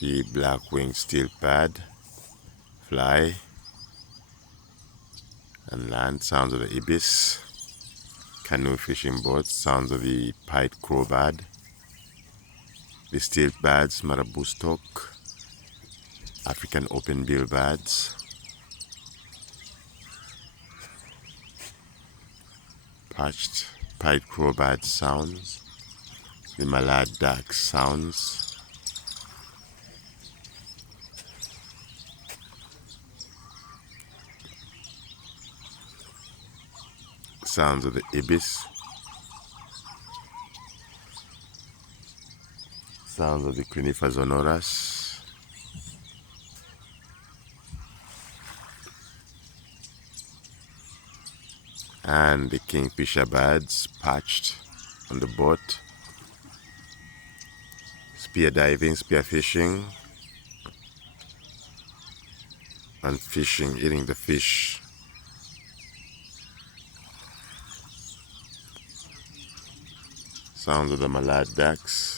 The black-winged stilt pad fly and land. Sounds of the ibis. Canoe fishing boats. Sounds of the pied crowbird. The stilt birds, marabou stork. African open-bill birds. Patched pied crowbird sounds. The mallard duck sounds. Sounds of the ibis. Sounds of the conifer sonoras. And the kingfisher birds patched on the boat. Spear diving, spear fishing, and fishing, eating the fish. Sounds of the mallard ducks.